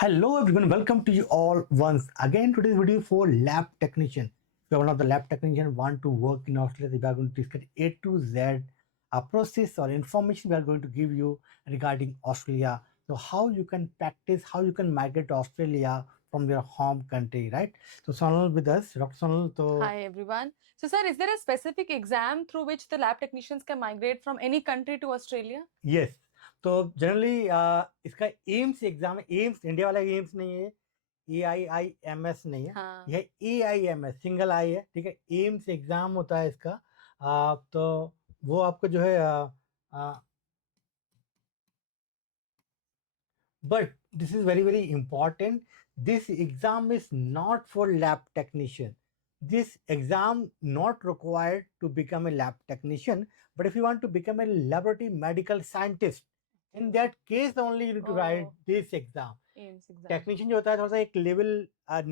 Hello everyone, welcome to you all once again. Today's video for lab technician. If you're one of the lab technician want to work in Australia, we are going to discuss A to Z process or information we are going to give you regarding Australia. So how you can practice, how you can migrate to Australia from your home country, right? So Sonal with us, Dr. Sonal. So Hi everyone. So sir, is there a specific exam through which the lab technicians can migrate from any country to Australia? yes, तो generally इसका AIIMS exam है. AIIMS India वाला AIIMS नहीं है, AIIMS नहीं है, हाँ. यह AIMS सिंगल आई है. ठीक है, एम्स एग्जाम होता है इसका. तो वो आपको जो है but this is very very important. This exam is not for lab technician. This exam not required to become a lab technician, but if you want to become a laboratory medical scientist, in that case only you need to write this exam. AIMS exam. Technician जो होता है थोड़ा सा एक level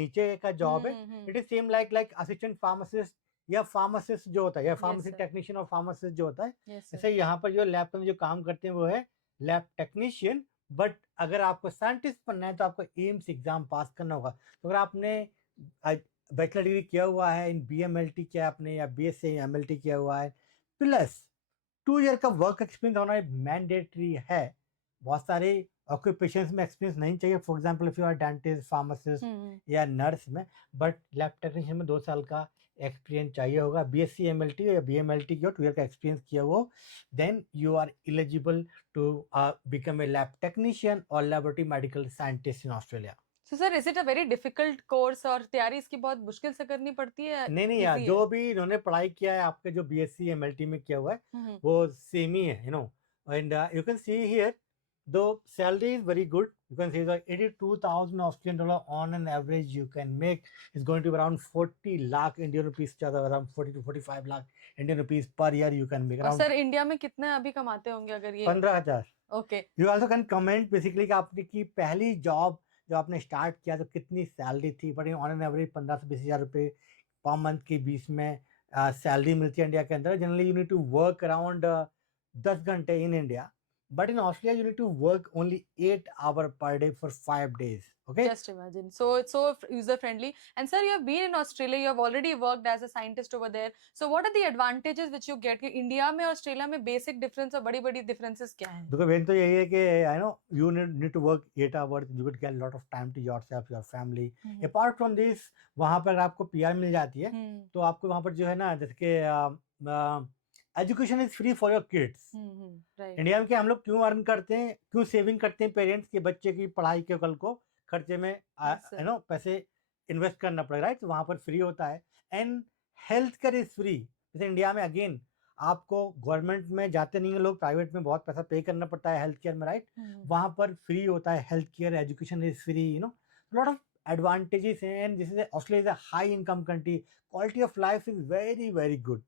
नीचे का job है. It is same like assistant pharmacist या फार्मासिस्ट जो होता है, या फार्मेसी टेक्नीशियन और फार्मासिस्ट जो होता है. Yes, ऐसे यहाँ पर जो लैब में जो काम करते हैं वो है लैब टेक्नीशियन. बट अगर आपको साइंटिस्ट बनना है तो आपको एम्स एग्जाम पास करना होगा. तो अगर आपने बैचलर डिग्री किया हुआ है इन BMLT किया आपने, या BSc MLT किया हुआ है, प्लस 2 ईयर का वर्क एक्सपीरियंस होना मैंडेटरी है. बहुत सारे ऑक्यूपेशंस में एक्सपीरियंस नहीं चाहिए. For example if you are dentist, pharmacist या नर्स में, बट लैब टेक्नीशियन में 2 साल का एक्सपीरियंस चाहिए होगा. BSc MLT या BMLT किया, 2 ईयर का एक्सपीरियंस किया हो, then you are eligible to become a lab technician or laboratory medical scientist in Australia. So sir, is it a very difficult course और तैयारी इसकी बहुत मुश्किल से करनी पड़ती है? नहीं यार, जो भी इन्होंने पढ़ाई किया है आपके जो BSc MLT में किया हुआ है वो सेम ही है, and you can see here the salary is very good. You can see that 82,000 Australian dollar on an average you can make is going to be around 40 lakh Indian rupees, around 40 to 45 lakh Indian rupees per year you can make. और sir India में कितना अभी कमाते होंगे अगर ये? 15,000. Okay. You also can comment basically कि आपने की पहली जॉब जो आपने स्टार्ट किया तो कितनी सैलरी थी. बट ऑन एन एवरेज 15 से 20 हज़ार रुपये पर मंथ के बीच में सैलरी मिलती है इंडिया के अंदर. Generally you need to work around 10 घंटे in India, but in Australia you need to work only 8 hours per day for 5 days. Okay, just imagine. So it's so user friendly. And sir, you have been in Australia, you have already worked as a scientist over there. So what are the advantages which you get? India में और Australia में basic difference और बड़ी बड़ी differences क्या हैं? देखो main तो यही है कि I know you need to work 8 hours. You would get a lot of time to yourself, your family. Apart from this, वहाँ पर आपको PR मिल जाती है, तो आपको वहाँ पर जो है ना, जैसे कि education is free for your kids. India में हम लोग क्यों अर्न करते हैं, क्यों सेविंग करते हैं पेरेंट्स के बच्चे की पढ़ाई के कल को खर्चे में पैसे इन्वेस्ट करना पड़ेगा, राइट. वहां पर फ्री होता है. And health care is free. जैसे इंडिया में अगेन आपको गवर्नमेंट में जाते नहीं है लोग, प्राइवेट में बहुत पैसा पे करना पड़ता है हेल्थ केयर में, राइट. वहां पर फ्री होता है health care. Education is free, lot of advantages हैं. And this is Australia is a high income country. Quality of life is very very good.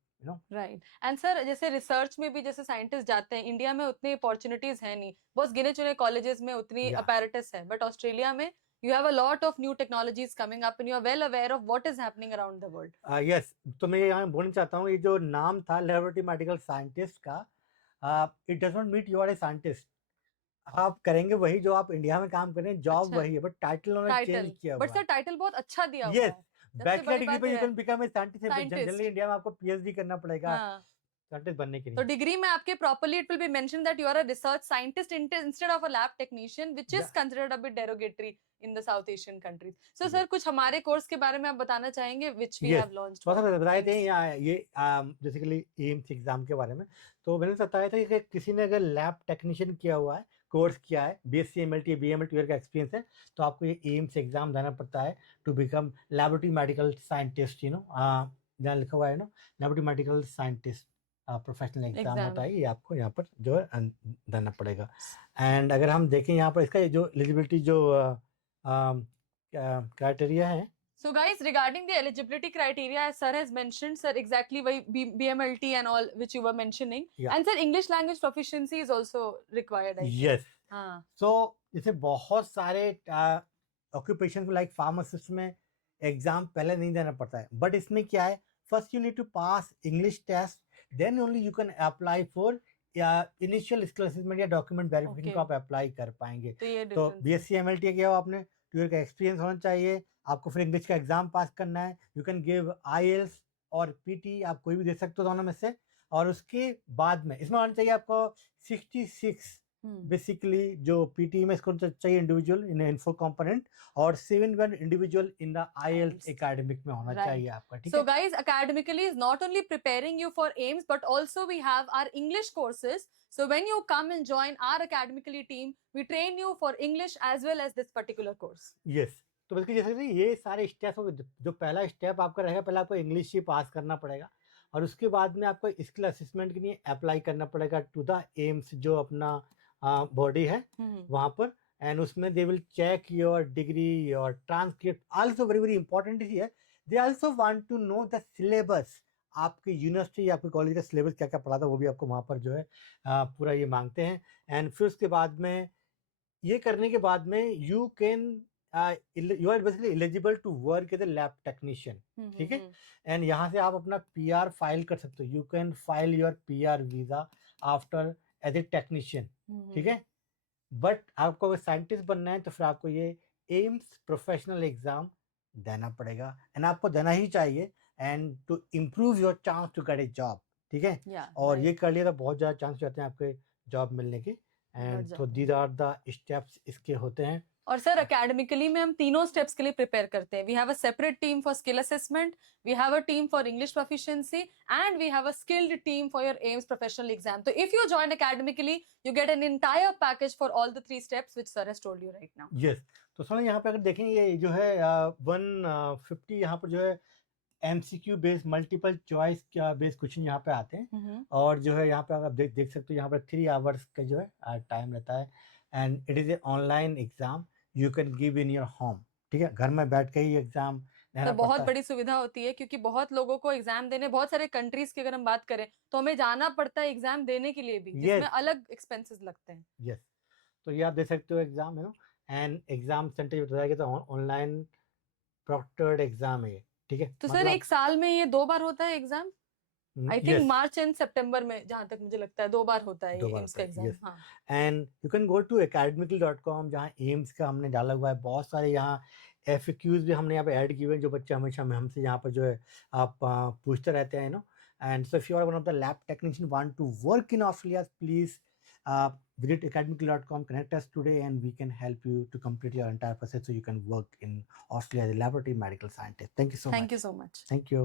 Right. And sir जैसे research में भी जैसे साइंटिस्ट जाते हैं, इंडिया में उतनी अपॉर्चुनिटीज है नहीं, बहुत गिने चुने कॉलेजेस में उतनी अपैरेटस है, बट ऑस्ट्रेलिया में you have a lot of new technologies coming up and you are well aware of what is happening around the world. Yes, तो मैं यहाँ बोलना चाहता हूँ, ये जो नाम था लेबोरेटरी मेडिकल साइंटिस्ट का, it does not meet you are a scientist. आप करेंगे वही जो आप इंडिया में काम कर रहे हैं, जॉब वही है, बट टाइटल उन्होंने चेंज किया हुआ है. बट सर टाइटल बहुत अच्छा दिया हुआ है. बैचलर डिग्री पे you can become a scientist. Generally India में आपको PhD करना पड़ेगा साइंटिस्ट बनने के लिए. तो डिग्री में आपके properly it will be mention that you are a research scientist instead of a lab technician, which is considered a bit derogatory in the South Asian countries. So sir कुछ हमारे course के बारे में आप बताना चाहेंगे व्हिच वी हैव लॉन्च्ड? थोड़ा सा बताए थे ये बेसिकली एम्स एग्जाम के बारे में. तो मैंने बताया था कि किसी ने अगर लैब टेक्नीशियन किया हुआ है, कोर्स किया है, BSc MLT BMLT ईयर का एक्सपीरियंस है, तो आपको ये एम्स एग्जाम देना पड़ता है to become laboratory medical scientist. जहाँ लिखा हुआ है laboratory medical scientist professional exam होता है, ये आपको यहाँ पर जो है देना पड़ेगा. एंड अगर हम देखें यहाँ पर इसका जो एलिजिबिलिटी जो क्राइटेरिया है. So guys, regarding the eligibility criteria, as sir has mentioned, sir, exactly why BMLT and all which you were mentioning, and sir, English language proficiency is also required. Yes. So जैसे बहुत सारे occupation को like pharmacist में exam पहले नहीं देना पड़ता है, बट इसमें क्या है, first you need to pass English test, then only you can apply for या इनिशियल स्किल असेसमेंट या डॉक्यूमेंट वेरिफिकेशन को ओके, आप अप्लाई कर पाएंगे। तो ये तो डिफरेंस है। बीएससी एमएलटी किया हो आपने, 2 ईयर का एक्सपीरियंस होना चाहिए, आपको फिर इंग्लिश का एग्जाम पास करना है। यू कैन गिव आईएलटीएस और पीटी, आप कोई भी दे सकते हो दोनों में से। और उसके बाद में इसमें होना चाहिए आपको 66 बेसिकली जो पीटी में इसको चाहिए इंडिविजुअल इन इन्फो कंपोनेंट, और 71 individual in the IELTS IELTS. Academic में होना Right. चाहिए आपका, ठीक So है। guys, academically is not only preparing you for AIMS, but also we have our English courses. So when you come and join our academically team, we train you for English as well as this particular course. Yes, तो बल्कि जैसे कि ये सारे steps हो गए। जो पहला स्टेप आपका रहेगा, पहले आपको इंग्लिश ही पास करना पड़ेगा, और उसके बाद में आपको स्किल असेसमेंट के लिए अप्लाई करना पड़ेगा टू द एम्स, जो अपना बॉडी है वहाँ पर। एंड उसमें they will check your degree, your transcript. Also very very important है, they also want to know the syllabus, आपकी यूनिवर्सिटी आपके कॉलेज का सिलेबस क्या क्या पढ़ा था, वो भी आपको वहाँ पर जो है पूरा ये मांगते हैं। एंड फिर उसके बाद में ये करने के बाद में you can you are basically eligible to work as a lab technician, ठीक है। एंड यहाँ से आप अपना पीआर फाइल कर सकते हो। You can file your PR visa after as a technician, ठीक है। बट आपको अगर साइंटिस्ट बनना है तो फिर आपको ये एम्स प्रोफेशनल एग्जाम देना पड़ेगा, एंड आपको देना ही चाहिए, and to improve your chance to get a job, ठीक है। और ये कर लिया तो बहुत ज़्यादा चांस रहते हैं आपके जॉब मिलने के। एंड तो दीज आर द स्टेप्स इसके होते हैं। और सर अकेडमिकली में हम तीनों स्टेप्स के लिए प्रिपेयर करते हैं। We have a separate team for skill assessment, we have a team for English proficiency, and we have a skilled team for your AIMS professional exam. तो if you join academically you get an entire package for all the 3 steps which sir has told you right now. Yes, तो sir यहाँ पे अगर देखेंगे ये जो है 150 यहाँ पर जो है MCQ based multiple choice based question यहाँ पे आते हैं। और जो है यहाँ पे अगर देख सकते हो, यहाँ पर 3 आवर्स का जो है टाइम रहता है, and it is a online exam you can give in your home, ठीक है। घर में बैठ के ही एग्जाम तो बहुत बड़ी सुविधा होती है, क्योंकि बहुत लोगों को एग्जाम देने, बहुत सारे कंट्रीज की अगर हम बात करें तो हमें जाना पड़ता है एग्जाम देने के लिए भी, जिसमें अलग एक्सपेंसेस लगते हैं। यस, तो ये आप दे सकते हो एग्जाम, है ना। एंड एग्जाम सेंटर बताया तो ऑनलाइन प्रॉक्टर्ड एग्जाम है, ठीक है। तो सर एक साल में ये 2 बार होता है exam? I think March and सितंबर में, जहां तक मुझे लगता है 2 बार होता है एम्स का एग्जाम। हाँ, and you can go to academically.com, जहाँ एम्स का हमने डाला हुआ है। बहुत सारे यहाँ FAQs भी हमने यहाँ पे ऐड किए हुए हैं, जो बच्चे हमेशा हमसे यहाँ पर जो है आप पूछते रहते हैं, no. And so if you are one of the lab technician want to work in Australia, please visit academically.com, connect us today, and we can help you to complete your entire process so you can work in Australia as a laboratory medical scientist. Thank you so much. Thank you so much. Thank you.